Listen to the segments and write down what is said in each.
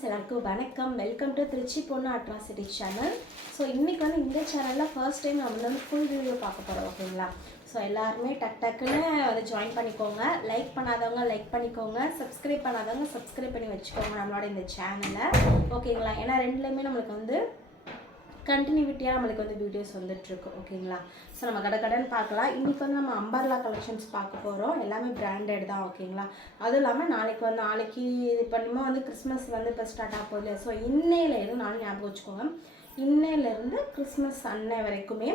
Friends, எல்லாருக்கும் வணக்கம். Welcome to Trichy பொண்ணு அட்ராசிட்டி சேனல். ஸோ இன்றைக்கி வந்து இந்த சேனலில் ஃபர்ஸ்ட் டைம் நம்ம வந்து ஃபுல் வீடியோ பார்க்க போகிறோம், ஓகேங்களா? ஸோ எல்லாருமே டக்குன்னு அதை ஜாயின் பண்ணிக்கோங்க. லைக் பண்ணாதவங்க லைக் பண்ணிக்கோங்க, சப்ஸ்கிரைப் பண்ணாதவங்க சப்ஸ்கிரைப் பண்ணி வச்சுக்கோங்க நம்மளோட இந்த சேனலை, ஓகேங்களா? ஏன்னா ரெண்டுலேயுமே நம்மளுக்கு வந்து கண்டினியூட்டியாக நம்மளுக்கு வந்து வீடியோஸ் வந்துட்டுருக்கு, ஓகேங்களா? ஸோ நம்ம கடன் பார்க்கலாம். இன்றைக்கி வந்து நம்ம அம்பர்லா கலெக்ஷன்ஸ் பார்க்க போகிறோம். எல்லாமே பிராண்டட் தான், ஓகேங்களா? அதுவும் இல்லாமல் நாளைக்கு இப்போ இன்னும் வந்து கிறிஸ்மஸ் வந்து இப்போ ஸ்டார்ட் ஆக போகுது. ஸோ இன்னையிலேருந்து நானும் ஞாபகம் வச்சுக்கோங்க, இன்னையிலேருந்து கிறிஸ்மஸ் அன்னை வரைக்குமே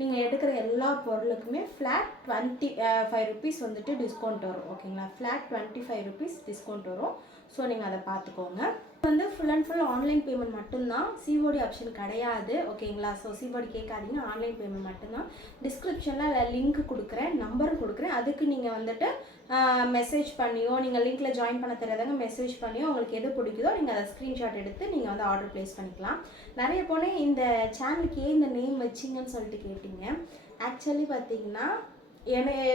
நீங்கள் எடுக்கிற எல்லா பொருளுக்குமே ஃப்ளாட் 25 ருபீஸ் வந்துட்டு டிஸ்கவுண்ட் வரும், ஓகேங்களா? ஃப்ளாட் 25 ருபீஸ் டிஸ்கவுண்ட் வரும். ஸோ நீங்கள் அதை பார்த்துக்கோங்க. வந்து full and full online payment மட்டும்தான், சிஓடி ஆப்ஷன் கிடையாது, ஓகேங்களா? ஸோ சிஓடி கேட்காதீங்க, ஆன்லைன் பேமெண்ட் மட்டும்தான். டிஸ்கிரிப்ஷனில் லிங்க் கொடுக்குறேன், நம்பரும் கொடுக்குறேன். அதுக்கு நீங்கள் வந்துட்டு மெசேஜ் பண்ணியோ, நீங்கள் லிங்க்கில் ஜாயின் பண்ண தெரியாதவங்க மெசேஜ் பண்ணியோ, உங்களுக்கு எது பிடிக்குதோ நீங்கள் அதை ஸ்க்ரீன்ஷாட் எடுத்து நீங்கள் வந்து ஆர்டர் ப்ளேஸ் பண்ணிக்கலாம். நிறைய போனே இந்த சேனலுக்கு ஏன் இந்த நேம் வச்சிங்கன்னு சொல்லிட்டு கேட்டிங்க. ஆக்சுவலி பார்த்தீங்கன்னா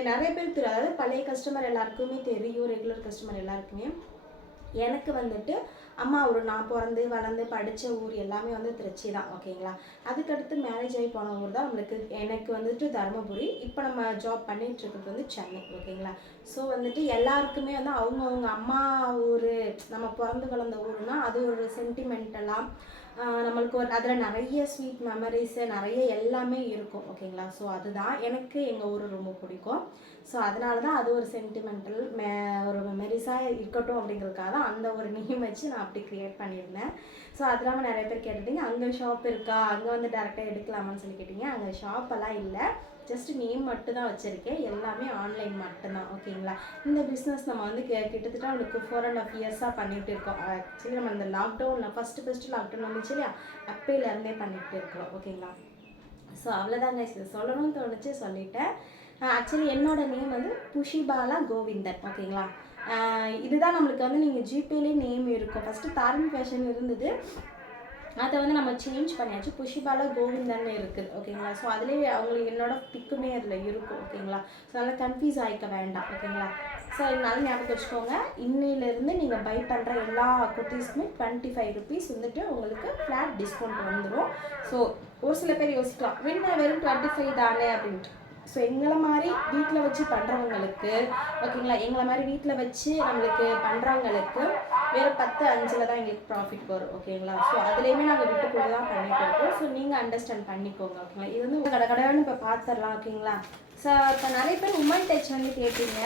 நிறைய பேர் தெரியும், அதாவது பழைய கஸ்டமர் எல்லாருக்குமே தெரியும், ரெகுலர் கஸ்டமர் எல்லாருக்குமே. எனக்கு வந்துட்டு அம்மா ஊர், நான் பிறந்து வளர்ந்து படித்த ஊர் எல்லாமே வந்து திருச்சி தான், ஓகேங்களா? அதுக்கடுத்து மேரேஜ் ஆகி போன ஊர் தான் நம்மளுக்கு, எனக்கு வந்துட்டு தருமபுரி. இப்போ நம்ம ஜாப் பண்ணிகிட்ருக்கிறது வந்து சென்னை, ஓகேங்களா? ஸோ வந்துட்டு எல்லாருக்குமே வந்து அவங்கவுங்க அம்மா ஊர், நம்ம பிறந்து வளர்ந்த ஊருனா அது ஒரு சென்டிமெண்டலாக நம்மளுக்கு ஒரு அதில் நிறைய ஸ்வீட் மெமரிஸு நிறைய எல்லாமே இருக்கும், ஓகேங்களா? ஸோ அதுதான் எனக்கு எங்கள் ஊர் ரொம்ப பிடிக்கும். ஸோ அதனால தான் அது ஒரு சென்டிமெண்டல் ஒரு மெமரிஸாக இருக்கட்டும் அப்படிங்கிறதுக்காக தான் அந்த ஒரு நேம் வச்சு நான் அப்படி க்ரியேட் பண்ணியிருந்தேன். ஸோ அது இல்லாமல் நிறைய பேர் கேட்டுட்டீங்க, அங்கே ஷாப் இருக்கா, அங்கே வந்து டேரெக்டாக எடுக்கலாமான்னு சொல்லி கேட்டிங்க. அங்கே ஷாப்பெல்லாம் இல்லை, ஜஸ்ட் நேம் மட்டும் தான் வச்சுருக்கேன். எல்லாமே ஆன்லைன் மட்டும்தான், ஓகேங்களா? இந்த பிஸ்னஸ் நம்ம வந்து கிட்டத்தட்ட அவனுக்கு 4.5 இயர்ஸாக பண்ணிகிட்டு இருக்கோம். ஆக்சுவலி நம்ம இந்த லாக்டவுனில் ஃபஸ்ட்டு லாக்டவுன் வந்துச்சு இல்லையா, அப்பையிலேருந்தே பண்ணிகிட்டு இருக்கிறோம், ஓகேங்களா? ஸோ அவ்வளோதாங்க, இது சொல்லணும்னு தோணுச்சு, சொல்லிட்டேன். ஆக்சுவலி என்னோட நேம் வந்து புஷிபாலா கோவிந்தன், ஓகேங்களா? இதுதான் நம்மளுக்கு வந்து நீங்கள் ஜிபேலேயே நேம் இருக்கும். ஃபஸ்ட்டு தாரணி ஃபேஷன் இருந்தது, அதை வந்து நம்ம சேஞ்ச் பண்ணியாச்சு, புஷிபாலா கோவிந்தன் இருக்குது, ஓகேங்களா? ஸோ அதுலேயே அவங்களுக்கு என்னோட பிக்குமே அதில் இருக்கும், ஓகேங்களா? ஸோ அதனால் கன்ஃபியூஸ் ஆகிக்க வேண்டாம், ஓகேங்களா? ஸோ இதனால ஞாபகம் வச்சுக்கோங்க, இன்னையிலேருந்து நீங்கள் பை பண்ணுற எல்லா குர்த்திஸ்க்குமே 25 ருபீஸ் வந்துட்டு உங்களுக்கு ஃப்ளாட் டிஸ்கவுண்ட் வந்துடும். ஸோ ஒரு சில பேர் யோசிக்கலாம், வெறும் 25 தானே அப்படின்ட்டு. ஸோ எங்களை மாதிரி வீட்டில் வச்சு பண்ணுறவங்களுக்கு, ஓகேங்களா, எங்களை மாதிரி வீட்டில் வச்சு நம்மளுக்கு பண்ணுறவங்களுக்கு வெறும் 10-5 தான் எங்களுக்கு ப்ராஃபிட் வரும், ஓகேங்களா? ஸோ அதுலேயுமே நாங்கள் விட்டு கூட தான் பண்ணிட்டு இருக்கோம். ஸோ நீங்கள் அண்டர்ஸ்டாண்ட் பண்ணிக்கோங்க, ஓகேங்களா? இது வந்து கடைன்னு இப்போ பார்த்துடலாம், ஓகேங்களா? ஸோ இப்போ நிறைய பேர் உமன் டச் வந்து கேட்டீங்க.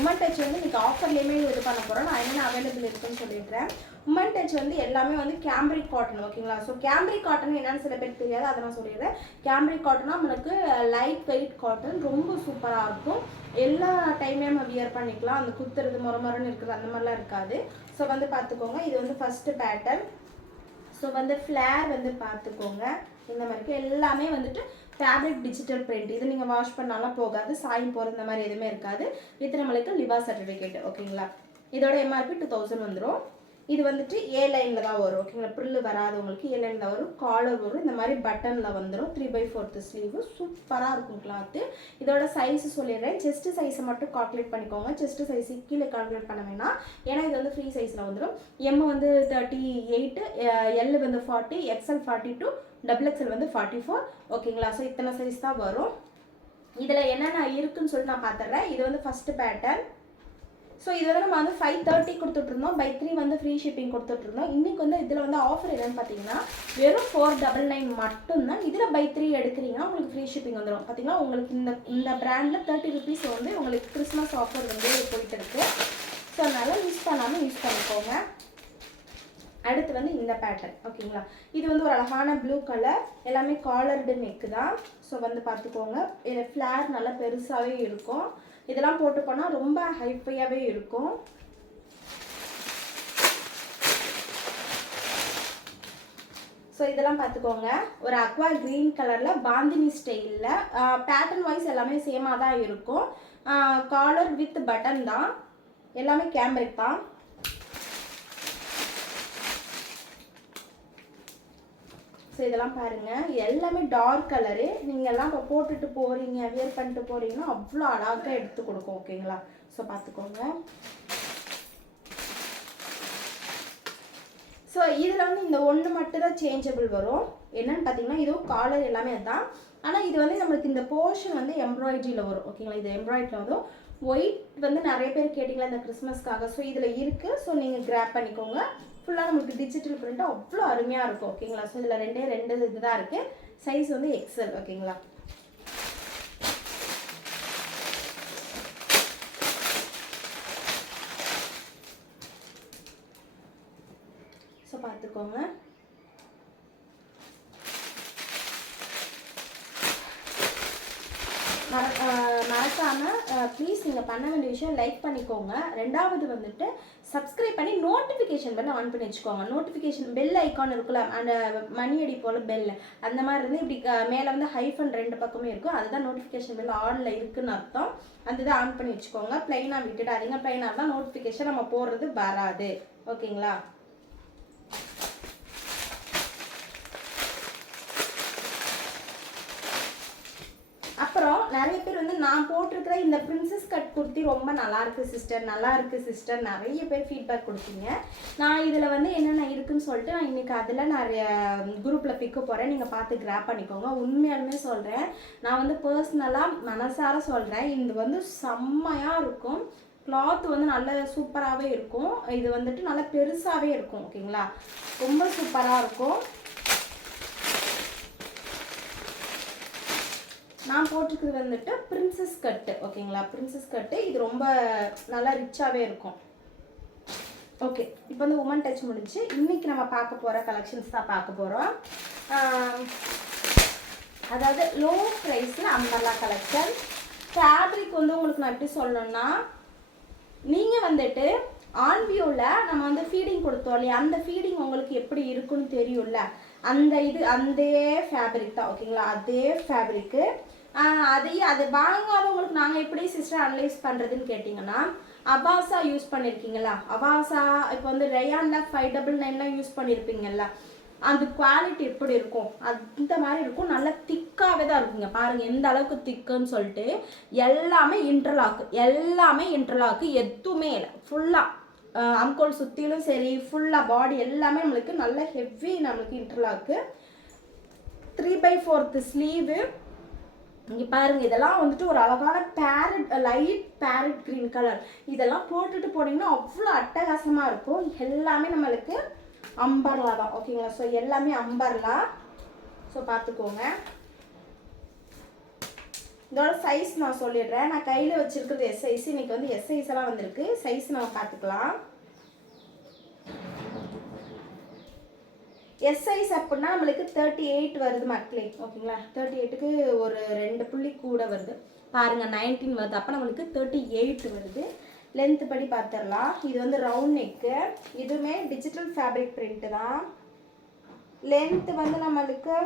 உமன் டச் வந்து இன்றைக்கி ஆஃபர்லேயுமே இது பண்ண போகிறோம். நான் என்னென்ன அவைலபிள் இருக்குன்னு சொல்லிடுறேன். உமன் டச் வந்து எல்லாமே வந்து கேம்ப்ரிக் காட்டன், ஓகேங்களா? ஸோ கேம்ப்ரிக் காட்டன் என்னென்னு சில பேருக்கு தெரியாது, அதை நான் சொல்லிடுறேன். கேம்ப்ரிக் காட்டனா நம்மளுக்கு லைட் வெயிட் காட்டன், ரொம்ப சூப்பராக இருக்கும். எல்லா டைமே நம்ம வியர் பண்ணிக்கலாம், அந்த குத்துறது மொரன்னு இருக்குது அந்த மாதிரிலாம் இருக்காது. ஸோ வந்து பார்த்துக்கோங்க, இது வந்து ஃபஸ்ட்டு பேட்டர்ன். ஸோ வந்து ஃப்ளேர் வந்து பார்த்துக்கோங்க, இந்த மாதிரிக்கு எல்லாமே வந்துட்டு ஃபேப்ரிக் டிஜிட்டல் பிரிண்ட். இது நீங்கள் வாஷ் பண்ணாலும் போகாது, சாயம் போகிற இந்த மாதிரி எதுவுமே இருக்காது. இது நம்மளுக்கு லிவா சர்டிஃபிகேட், ஓகேங்களா? இதோட எம்ஆர்பி 2000 வந்துடும். இது வந்துட்டு ஏ லைனில் தான் வரும், ஓகேங்களா? ப்ரில்லு வராதவங்களுக்கு ஏ லைனில் வரும், காலர் வரும், இந்த மாதிரி பட்டனில் வந்துடும். 3/4 ஸ்லீவு, சூப்பராக இருக்கும் கிளாத்து. இதோட சைஸ் சொல்லிடுறேன், செஸ்ட் சைஸை மட்டும் கால்குலேட் பண்ணிக்கோங்க. செஸ்ட் சைஸ் கீழே கால்குலேட் பண்ண வேணாம், ஏன்னா இது வந்து ஃப்ரீ சைஸில் வந்துடும். எம் வந்து 38, எல் வந்து 40, எக்ஸ்எல் 42, XXL வந்து 44, ஓகேங்களா? ஸோ இத்தனை சைஸ் தான் வரும். இதில் என்னென்ன இருக்குன்னு சொல்லி நான் பார்த்துட்றேன். இது வந்து ஃபஸ்ட்டு பேட்டர்ன். ஸோ இதை வந்து நம்ம வந்து 530 கொடுத்துட்ருந்தோம், பை 3 வந்து ஃப்ரீ ஷிப்பிங் கொடுத்துட்ருந்தோம். இன்றைக்கி வந்து இதில் வந்து ஆஃபர் என்னென்னு பார்த்தீங்கன்னா வெறும் 499 மட்டும்தான். இதில் பை 3 எடுக்கிறீங்கன்னா உங்களுக்கு ஃப்ரீ ஷிப்பிங் வந்துடும். பார்த்தீங்கன்னா உங்களுக்கு இந்த பிராண்டில் 30 ருபீஸ் வந்து உங்களுக்கு கிறிஸ்மஸ் ஆஃபர் வந்து போயிட்டு இருக்குது. ஸோ அதனால் மிஸ் பண்ணாமல் யூஸ் பண்ணிக்கோங்க. அடுத்து வந்து இந்த பேட்டர்ன், ஓகேங்களா? இது வந்து ஒரு அழகான ப்ளூ கலர், எல்லாமே காலர்டு நெக்கு தான். ஸோ வந்து பார்த்துக்கோங்க, இது ஃப்ளேர் நல்லா பெருசாகவே இருக்கும். இதெல்லாம் போட்டு போனால் ரொம்ப ஹைஃபையாகவே இருக்கும். ஸோ இதெல்லாம் பார்த்துக்கோங்க, ஒரு அக்வா க்ரீன் கலரில் பாந்தினி ஸ்டைலில், பேட்டர்ன் வைஸ் எல்லாமே சேமாக தான் இருக்கும். காலர் வித் பட்டன் தான், எல்லாமே கேம்ப்ரிக் தான். ஸோ இதெல்லாம் பாருங்கள், எல்லாமே டார்க் கலரு. நீங்கள் எல்லாம் இப்போ போட்டுட்டு போகிறீங்க, வியர் பண்ணிட்டு போகிறீங்கன்னா அவ்வளோ அழகாக எடுத்து கொடுக்கும், ஓகேங்களா? ஸோ பார்த்துக்கோங்க. இதில் வந்து இந்த ஒன்று மட்டும் தான் சேஞ்சபிள் வரும். என்னன்னு பார்த்தீங்கன்னா இதுவும் காலர் எல்லாமே அதுதான். ஆனால் இது வந்து நம்மளுக்கு இந்த போர்ஷன் வந்து எம்ப்ராய்டரியில் வரும். ஓகேங்களா, இது எம்ப்ராய்டரியில் வரும். ஒயிட் வந்து நிறைய பேர் கேட்டிங்களா இந்த கிறிஸ்மஸ்க்காக. ஸோ இதில் இருக்குது. ஸோ நீங்கள் கிராப் பண்ணிக்கோங்க. ஃபுல்லாக நம்மளுக்கு டிஜிட்டல் பிரிண்ட்டு அவ்வளோ அருமையாக இருக்கும். ஓகேங்களா, ஸோ இதில் ரெண்டு இது தான் இருக்குது. சைஸ் வந்து எக்ஸல். ஓகேங்களா, ஸோ பார்த்துக்கோங்க. மறக்காமல் ப்ளீஸ் நீங்கள் பண்ண வேண்டிய விஷயம் லைக் பண்ணிக்கோங்க. ரெண்டாவது வந்துட்டு சப்ஸ்கிரைப் பண்ணி நோட்டிஃபிகேஷன் பெல் ஆன் பண்ணி வச்சுக்கோங்க. நோட்டிஃபிகேஷன் பெல் ஐக்கான் இருக்குல்ல, அந்த மணி அடி போல் பெல் அந்த மாதிரி இருந்து இப்படி மேலே வந்து ஹைஃபன் 2 பக்கமே இருக்கும். அதுதான் நோட்டிஃபிகேஷன் பெல் ஆனில் இருக்குதுன்னு அர்த்தம். அதுதான் ஆன் பண்ணி வச்சுக்கோங்க. ப்ளைனாக விட்டுடாதீங்க. ப்ளைனாக இருந்தால் நோட்டிஃபிகேஷன் நம்ம போடுறது வராது. ஓகேங்களா, அப்புறம் நிறைய பேர் வந்து நான் போட்டிருக்கிற இந்த பிரின்சஸ் கட் குர்த்தி ரொம்ப நல்லா இருக்கு சிஸ்டர் நிறைய பேர் ஃபீட்பேக் கொடுத்தீங்க. நான் இதில் வந்து என்னென்ன இருக்குன்னு சொல்லிட்டு நான் இன்றைக்கி அதில் நிறைய குரூப்பில் பிக்க போகிறேன். நீங்கள் பார்த்து கிராப் பண்ணிக்கோங்க. உண்மையாலுமே சொல்கிறேன், நான் வந்து பர்சனலாக மனசார சொல்கிறேன், இது வந்து செம்மையாக இருக்கும். கிளாத் வந்து நல்ல சூப்பராகவே இருக்கும். இது வந்துட்டு நல்லா பெருசாகவே இருக்கும். ஓகேங்களா, ரொம்ப சூப்பராக இருக்கும். நான் போட்டிருக்கிறது வந்துட்டு பிரின்சஸ் கட்டு. ஓகேங்களா, பிரின்சஸ் கட்டு. இது ரொம்ப நல்லா ரிச்சாகவே இருக்கும். ஓகே, இப்போ வந்து உமன் டச் முடிஞ்சு இன்றைக்கி நம்ம பார்க்க போகிற கலெக்ஷன்ஸ் தான் பார்க்க போகிறோம். அதாவது லோ ப்ரைஸில் அம்பர்லா கலெக்ஷன். ஃபேப்ரிக் வந்து உங்களுக்கு நான் எப்படி சொல்லணும்னா, நீங்கள் வந்துட்டு ஆன்வியோவில் நம்ம வந்து ஃபீடிங் கொடுத்தோம் இல்லையா, அந்த ஃபீடிங் உங்களுக்கு எப்படி இருக்குன்னு தெரியும்ல, அந்த ஃபேப்ரிக் தான். ஓகேங்களா, அதே ஃபேப்ரிக்கு. அது வாங்காதவங்களுக்கு நாங்கள் எப்படி சிஸ்டர் அனலைஸ் பண்ணுறதுன்னு கேட்டிங்கன்னா, அபாசா யூஸ் பண்ணியிருக்கீங்களா, அபாசா இப்போ வந்து ரயானில் 599 யூஸ் பண்ணியிருப்பீங்கல்ல, அந்த குவாலிட்டி எப்படி இருக்கும் அந்த மாதிரி இருக்கும். நல்லா திக்காகவே தான் இருக்குங்க. பாருங்கள் எந்த அளவுக்கு திக்குன்னு சொல்லிட்டு. எல்லாமே இன்டர்லாக்கு எதுவுமே இல்லை. ஃபுல்லாக அம்கோல் சுற்றிலும் சரி, ஃபுல்லாக பாடி எல்லாமே நம்மளுக்கு நல்ல ஹெவி நம்மளுக்கு இன்டர்லாக்கு. 3/4 ஸ்லீவு. இங்கே பாருங்கள், இதெல்லாம் வந்துட்டு ஒரு அழகான லைட் பேரட் க்ரீன் கலர். இதெல்லாம் போட்டுட்டு போனீங்கன்னா அவ்வளோ அட்டகாசமாக இருக்கும். எல்லாமே நம்மளுக்கு அம்பர்லா தான். ஓகேங்களா, ஸோ எல்லாமே அம்பர்லா. ஸோ பார்த்துக்கோங்க. இதோட சைஸ் நான் சொல்லிடுறேன். நான் கையில் வச்சுருக்கிறது எஸ் சைஸ். இன்றைக்கி வந்து எஸ் சைஸ் எல்லாம் வந்திருக்கு. சைஸ் நம்ம பார்த்துக்கலாம். எஸ் சைஸ் அப்படின்னா நம்மளுக்கு 38 வருது மக்களே. ஓகேங்களா, 38க்கு ஒரு 2 புள்ளி கூட வருது. பாருங்கள் 19 வருது. அப்போ நம்மளுக்கு 38 வருது. லென்த்து படி பார்த்துடலாம். இது வந்து ரவுண்ட் நெக்கு. இதுவுமே டிஜிட்டல் ஃபேப்ரிக் பிரிண்ட்டு தான். லென்த்து வந்து நம்மளுக்கு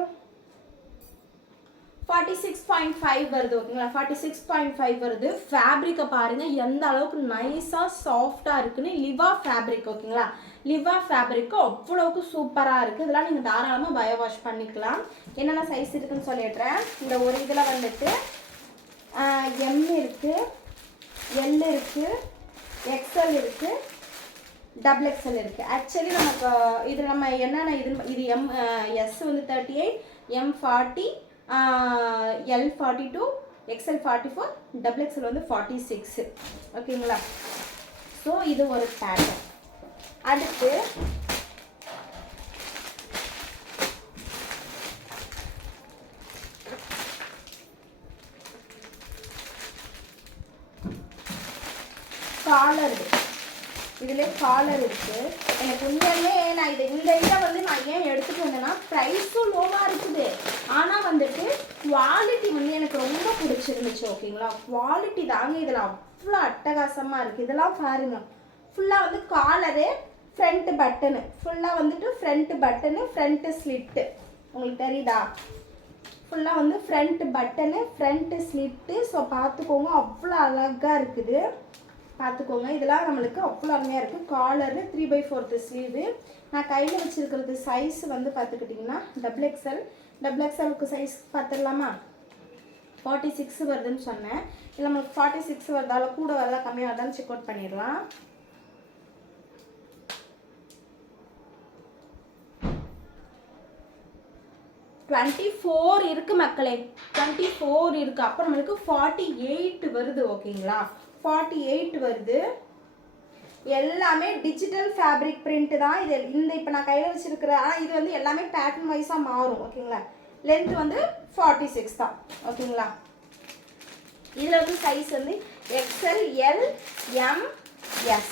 46.5 வருது. ஓகேங்களா, 46.5 வருது. ஃபேப்ரிக்கை பாருங்கள் எந்த அளவுக்கு நைஸாக சாஃப்டாக இருக்குன்னு. லிவா ஃபேப்ரிக். ஓகேங்களா, லிவா ஃபேப்ரிக்கு அவ்வளோவுக்கு சூப்பராக இருக்குது. இதெல்லாம் நீங்கள் தாராளமாக பயோ வாஷ் பண்ணிக்கலாம். என்னென்ன சைஸ் இருக்குதுன்னு சொல்லிடுறேன். இந்த ஒரு இதில் வந்துட்டு எம் இருக்குது, எல் இருக்குது, எக்ஸ்எல் இருக்குது, டபுள் எக்ஸ்எல் இருக்குது. ஆக்சுவலி நமக்கு இது நம்ம என்னென்ன இது எஸ் வந்து 38, M 40, L 42, XL 44, double XL வந்து 46. ஓகேங்களா, ஸோ இது ஒரு பேட்டர்ன். அடுத்து காலர். இதிலே காலர் இருக்குது. எனக்கு உண்மையிலே நான் இந்த இதை வந்து நான் ஏன் எடுத்துகிட்டு வந்தேன்னா, ப்ரைஸும் லோவாக இருக்குது. ஆனால் வந்துட்டு குவாலிட்டி வந்து எனக்கு ரொம்ப பிடிச்சிருந்துச்சு. ஓகேங்களா, குவாலிட்டி தாங்க இதில் அவ்வளோ அட்டகாசமாக இருக்குது. இதெல்லாம் பாருங்கள், ஃபுல்லாக வந்து காலரு, ஃப்ரண்ட் பட்டனு, ஃபுல்லாக வந்துட்டு ஃப்ரண்ட் பட்டனு, ஃப்ரண்ட்டு ஸ்லிட்டு. உங்களுக்கு தெரியுதா, ஃபுல்லாக வந்து ஃப்ரண்ட் பட்டனு, ஃப்ரண்ட்டு ஸ்லிட்டு. ஸோ பார்த்துக்கோங்க, அவ்வளோ அழகாக இருக்குது. பார்த்துக்கோங்க, இதெல்லாம் நம்மளுக்கு அவ்வளோ அருமையாக இருக்குது. Collar 3/4 sleeve. நான் கையில் வச்சுருக்கிறது சைஸ் வந்து பார்த்துக்கிட்டிங்கன்னா டபுள் எக்ஸ்எல்லுக்கு சைஸ் பார்த்துடலாமா. 46 வருதுன்னு சொன்னேன். இல்லை நம்மளுக்கு 46 வருதால கூட வருதா கம்மியாக வருதான்னு செக் அவுட் பண்ணிடலாம். 24 இருக்குது மக்களே, 24 இருக்குது. அப்புறம் நம்மளுக்கு 48 வருது ஓகேங்களா, 48 வருது. எல்லாமே டிஜிட்டல் ஃபேப்ரிக் பிரிண்ட் தான் இது. இந்த இப்போ நான் கையில் வச்சுருக்கிற இது வந்து எல்லாமே பேட்டர்ன் வைஸாக மாறும் ஓகேங்களா. லென்த் வந்து 46 தான் ஓகேங்களா. இதில் வந்து சைஸ் வந்து XL, L, M, S.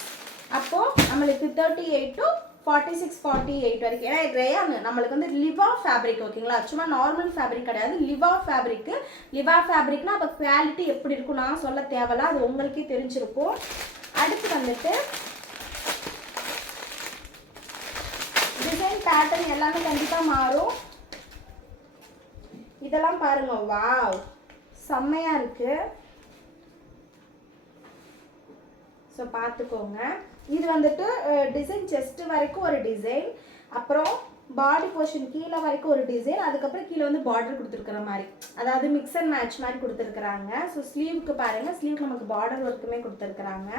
அப்போது நம்மளுக்கு 38 to 46, 48 வரைக்கும். ஏன்னா ரேயான் நம்மளுக்கு வந்து லிவா ஃபேப்ரிக் ஓகேங்களா, சும்மா நார்மல் ஃபேப்ரிக் கிடையாது, லிவா ஃபேப்ரிக்கு. லிவா ஃபேப்ரிக்னா அப்போ குவாலிட்டி எப்படி இருக்கும் நான் சொல்ல தேவையில்ல, அது உங்களுக்கே தெரிஞ்சிருக்கும். அடுத்து வந்துட்டு டிசைன் பேட்டர்ன் எல்லாமே கண்டிப்பாக மாறும். இதெல்லாம் பாருங்க, வாவ் செம்மையாக இருக்குது. ஸோ பார்த்துக்கோங்க. இது வந்துட்டு டிசைன் செஸ்ட் வரைக்கும் ஒரு டிசைன், அப்புறம் பாடி போர்ஷன் கீழே வரைக்கும் ஒரு டிசைன், அதுக்கப்புறம் கீழே வந்து பார்டர் கொடுத்துருக்குற மாதிரி, அதாவது மிக்ஸ் அண்ட் மேட்ச் மாதிரி கொடுத்துருக்குறாங்க. ஸோ ஸ்லீவுக்கு பாருங்கள், ஸ்லீவுக்கு நமக்கு பார்டர் ஒர்க்குமே கொடுத்துருக்குறாங்க.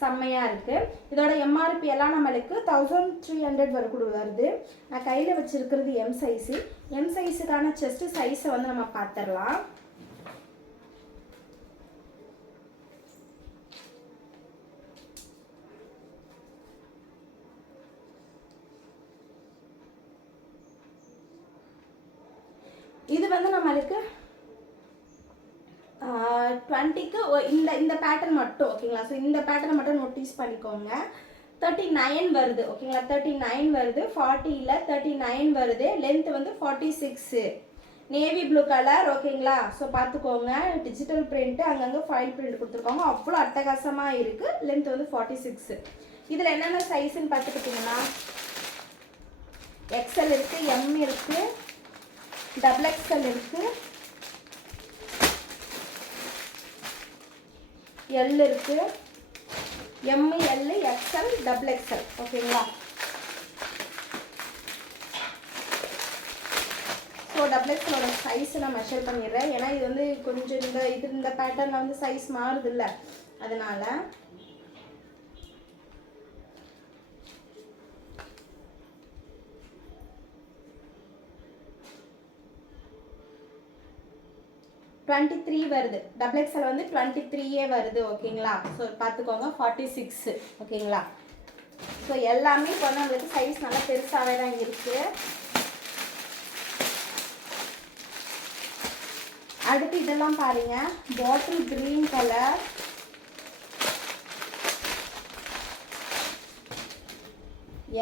செம்மையாக இருக்குது. இதோட MRP எல்லாம் நம்மளுக்கு 1300 வருது. நான் கையில் வச்சுருக்கிறது M சைஸு. M சைஸுக்கான செஸ்ட்டு சைஸை வந்து நம்ம பார்த்துடலாம். இது வந்து நம்மளுக்கு 20க்கு இந்த பேட்டர்ன் மட்டும் ஓகேங்களா. ஸோ இந்த பேட்டர்னை மட்டும் நோட்டீஸ் பண்ணிக்கோங்க. 39 வருது ஓகேங்களா, 39 வருது. 40ல் 39 வருது. லென்த் வந்து 46, நேவி ப்ளூ கலர் ஓகேங்களா. ஸோ பார்த்துக்கோங்க, டிஜிட்டல் பிரிண்ட்டு, அங்கங்கே ஃபைல் பிரிண்ட் கொடுத்துருக்காங்க, அவ்வளோ அட்டகாசமாக இருக்குது. லென்த் வந்து 46. இதில் என்னென்ன சைஸுன்னு பார்த்துக்கிட்டிங்கன்னா XL இருக்குது, M இருக்குது, XXL இருக்குது, L இருக்குது, M, L, XL, XXL ஓகேங்களா. ஸோ XXLோட சைஸ் நான் மெஷர் பண்ணிடுறேன், ஏன்னா இது வந்து கொஞ்சம் இந்த பேட்டர்னில் வந்து சைஸ் மாறுது இல்லை, அதனால. $23 வருது. XXL வந்து 23 வருது ஓகேங்களா. ஸோ பார்த்துக்கோங்க, 46 ஓகேங்களா. ஸோ எல்லாமே இப்போ வந்து நம்மளுக்கு சைஸ் நல்லா பெருசாகவே தான் இருக்குது. அடுத்து இதெல்லாம் பாருங்க, பாட்டில் கிரீன் கலர்,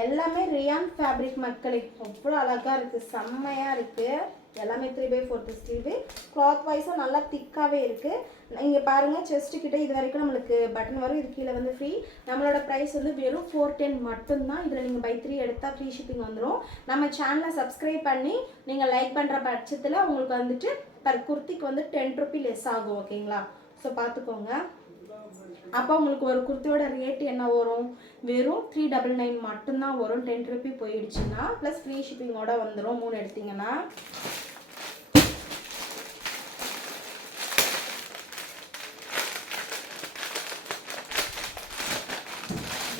எல்லாமே ரியான் ஃபேப்ரிக் மக்களே, அவ்வளோ அழகாக இருக்குது, செம்மையாக இருக்குது. எல்லாமே 3/4 ஸ்லீவு, கிளாத் வைஸும் நல்லா திக்காகவே இருக்குது. இங்கே பாருங்கள், செஸ்ட்டு கிட்டே இது வரைக்கும் நம்மளுக்கு பட்டன் வரும், இது கீழே வந்து ஃப்ரீ. நம்மளோட ப்ரைஸ் வந்து வெறும் 410 மட்டும்தான். இதில் நீங்கள் பை 3 எடுத்தால் ஃப்ரீ ஷிப்பிங் வந்துடும். நம்ம சேனலை சப்ஸ்கிரைப் பண்ணி நீங்கள் லைக் பண்ணுற பட்சத்தில் உங்களுக்கு வந்துட்டு பர் குர்த்திக்கு வந்து 10 ரூபி லெஸ் ஆகும் ஓகேங்களா. ஸோ பார்த்துக்கோங்க. அப்போ உங்களுக்கு ஒரு குர்த்தியோட ரேட் என்ன வரும், வெறும் 399 மட்டும்தான் வரும். 10 ரூபி போயிடுச்சுன்னா ப்ளஸ் ஃப்ரீ ஷிப்பிங்கோட வந்துடும் 3 எடுத்தீங்கன்னா.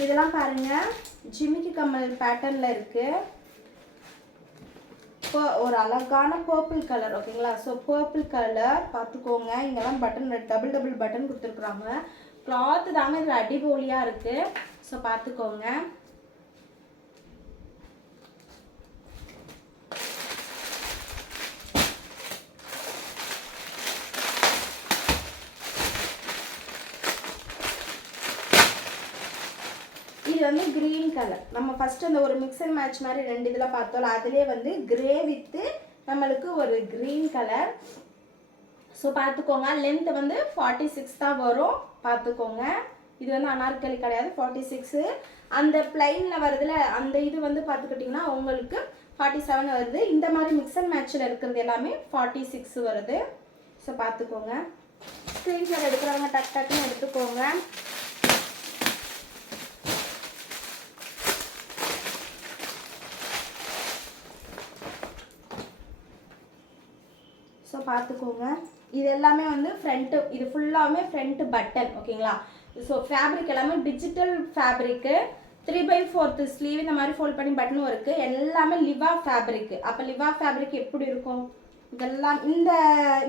இதெல்லாம் பாருங்க, ஜிமிக்கி கம்மல் பேட்டர்னில் இருக்குது. இப்போ ஒரு அழகான பர்பிள் கலர் ஓகேங்களா. ஸோ பர்பிள் கலர் பார்த்துக்கோங்க. இங்கெல்லாம் பட்டன் டபுள் பட்டன் கொடுத்துருக்குறாங்க. கிளாத்து தாங்க இதில் அடிபொலியாக இருக்குது. ஸோ பார்த்துக்கோங்க. இது வந்து கிரீன் கலர். நம்ம ஃபஸ்ட்டு அந்த ஒரு மிக்ஸ் அண்ட் மேட்ச் மாதிரி 2 இதில் பார்த்தோம்ல, அதிலே வந்து கிரே வித்து நம்மளுக்கு ஒரு கிரீன் கலர். ஸோ பார்த்துக்கோங்க, லென்த் வந்து 46 தான் வரும். பார்த்துக்கோங்க, இது வந்து அனார்கலி கிடையாது, 46. அந்த பிளைனில் வருதுல அந்த இது வந்து பார்த்துக்கிட்டிங்கன்னா உங்களுக்கு 47 வருது. இந்த மாதிரி மிக்ஸ் அண்ட் மேட்சில் இருக்கிறது எல்லாமே 46 வருது. ஸோ பார்த்துக்கோங்க. ஸ்க்ரீன்ஷாட் எடுக்கிறவங்க டக்குன்னு எடுத்துக்கோங்க. ஸோ பார்த்துக்கோங்க. இது எல்லாமே வந்து ஃப்ரண்ட்டு, இது ஃபுல்லாமே ஃப்ரண்ட்டு பட்டன் ஓகேங்களா. ஸோ ஃபேப்ரிக் எல்லாமே டிஜிட்டல் ஃபேப்ரிக்கு, 3/4 ஸ்லீவ் இந்த மாதிரி ஃபோல்ட் பண்ணி பட்டனும் இருக்குது. எல்லாமே லிவா ஃபேப்ரிக். அப்போ லிவா ஃபேப்ரிக் எப்படி இருக்கும்? இதெல்லாம்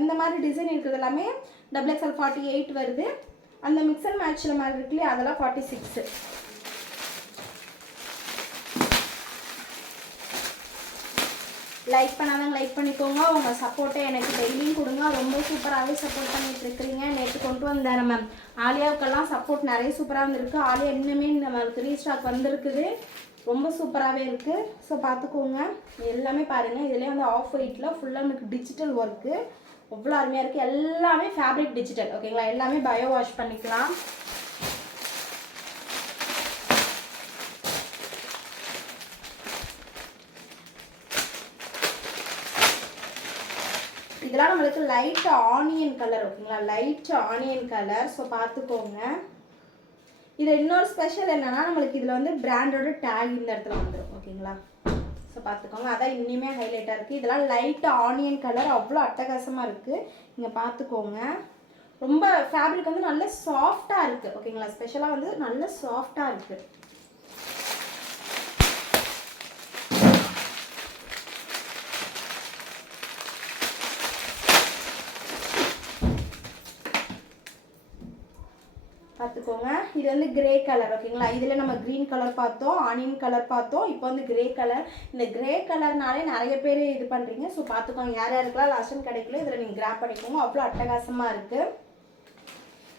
இந்த மாதிரி டிசைன் இருக்குது எல்லாமே XXL 48 வருது. அந்த மிக்ஸ் அண்ட் மேட்சில் மாதிரி இருக்கு இல்லையா, அதெல்லாம் 46. லைக் பண்ணாதவங்க லைக் பண்ணிக்கோங்க. உங்கள் சப்போர்ட்டை எனக்கு டெய்லியும் கொடுங்க. ரொம்ப சூப்பராகவே சப்போர்ட் பண்ணிட்டு இருக்கிறீங்க. நேற்று கொண்டு வந்த நம்ம ஆலியாவுக்கெல்லாம் சப்போர்ட் நிறைய சூப்பராக வந்துருக்கு. ஆலியா இன்னுமே நம்மளுக்கு ரீஸ்டாக் வந்திருக்குது. ரொம்ப சூப்பராகவே இருக்குது. ஸோ பார்த்துக்கோங்க. எல்லாமே பாருங்கள். இதுலேயே வந்து ஆஃப் ஒயிட்டில் ஃபுல்லாக நமக்கு டிஜிட்டல் ஒர்க்கு அவ்வளோ அருமையாக இருக்குது. எல்லாமே ஃபேப்ரிக் டிஜிட்டல். ஓகேங்களா? எல்லாமே பயோ வாஷ் பண்ணிக்கலாம். இதெல்லாம் நம்மளுக்கு லைட் ஆனியன் கலர். ஓகேங்களா? Light onion colour. ஸோ பார்த்துக்கோங்க. இது இன்னொரு ஸ்பெஷல் என்னன்னா, நம்மளுக்கு இதில் வந்து பிராண்டோட டேக் இந்த இடத்துல வந்துடும். ஓகேங்களா? ஸோ பார்த்துக்கோங்க. அதான் இன்னுமே ஹைலைட்டாக இருக்குது. இதெல்லாம் லைட் ஆனியன் கலர் அவ்வளோ அட்டகாசமாக இருக்குது. இங்கே பார்த்துக்கோங்க. ரொம்ப ஃபேப்ரிக் வந்து நல்ல சாஃப்டாக இருக்குது. ஓகேங்களா? ஸ்பெஷலாக வந்து நல்ல சாஃப்டாக இருக்குது. பார்த்துக்கோங்க. இது வந்து கிரே கலர். ஓகேங்களா? இதில் நம்ம க்ரீன் கலர் பார்த்தோம், ஆனியன் கலர் பார்த்தோம். இப்போ வந்து கிரே கலர். இந்த கிரே கலர்னாலே நிறைய பேர் இது பண்ணுறீங்க. ஸோ பார்த்துக்கோங்க. யார் யாருக்கெல்லாம் லாஸ்ட் டைம் கிடைக்கல இதில் நீங்கள் கிராப் பண்ணிக்கோங்க. அவ்வளோ அட்டகாசமாக இருக்குது.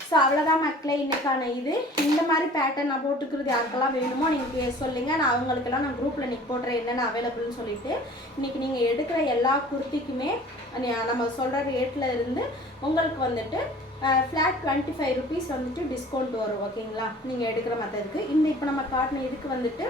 ஸோ அவ்வளோதான் மக்களே இன்னைக்கான இது. இந்த மாதிரி பேட்டர்ன் நான் போட்டுக்கிறது யாருக்கெல்லாம் வேணுமோ நீங்கள் சொல்லுங்கள். நான் அவங்களுக்கெல்லாம் நான் குரூப்பில் இன்றைக்கி போடுறேன் என்னென்ன அவைலபிள்னு சொல்லிவிட்டு. இன்றைக்கி நீங்கள் எடுக்கிற எல்லா குர்த்திக்குமே நம்ம சொல்கிற ரேட்டில் இருந்து உங்களுக்கு வந்துட்டு ஃப்ளாட் 25 ருபீஸ் வந்துட்டு டிஸ்கவுண்ட் வரும். ஓகேங்களா? நீங்கள் எடுக்கிற மற்றதுக்கு இப்போ நம்ம காட்டின இதுக்கு வந்துட்டு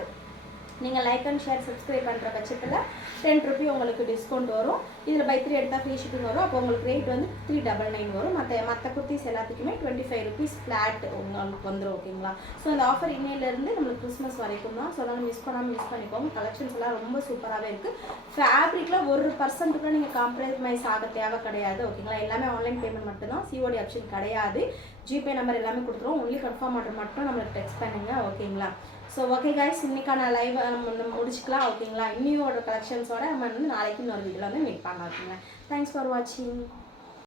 நீங்கள் லைக் அண்ட் ஷேர் சப்ஸ்கிரைப் பண்ணுற பட்சத்தில் 10 ருபி உங்களுக்கு டிஸ்கவுண்ட் வரும். இதில் பை 3 எடுத்தால் ஃப்ரீ ஷிப்பிங் வரும். அப்போ உங்களுக்கு ரேட் வந்து 399 வரும். மற்ற குர்த்திஸ் எல்லாத்துக்குமே 25 ருபீஸ் ஃப்ளாட் உங்களுக்கு வந்துடும். ஓகேங்களா? ஸோ இந்த ஆஃபர் இன்னையிலேருந்து நம்மளுக்கு கிறிஸ்மஸ் வரைக்கும் தான். ஸோ அதனால் மிஸ் பண்ணாமல் யூஸ் பண்ணிக்கோங்க. கலெக்ஷன்ஸ் எல்லாம் ரொம்ப சூப்பராகவே இருக்குது. ஃபேப்ரிக்கில் 1% கூட நீங்கள் காம்ப்ரமைஸ் ஆக தேவை கிடையாது. ஓகேங்களா? எல்லாமே ஆன்லைன் பேமெண்ட் மட்டும்தான். சிஓடி ஆப்ஷன் கிடையாது. ஜிபே நம்பர் எல்லாமே கொடுத்துருவோம். ஒன்லி கன்ஃபார்ம் ஆர்டர் மட்டும் நம்மளுக்கு டெக்ஸ்ட் பண்ணுங்கள். ஓகேங்களா? ஸோ ஓகே கைஸ், இன்னைக்கான லைவ் நம்ம முடிச்சுக்கலாம். ஓகேங்களா? இன்னியோட கலெக்ஷன்ஸோட நம்ம வந்து நாளைக்கு இன்னொரு வீடியோவில் வந்து மீட் பண்ணலாம். ஓகேங்களா? தேங்க்ஸ் ஃபார் வாட்சிங்.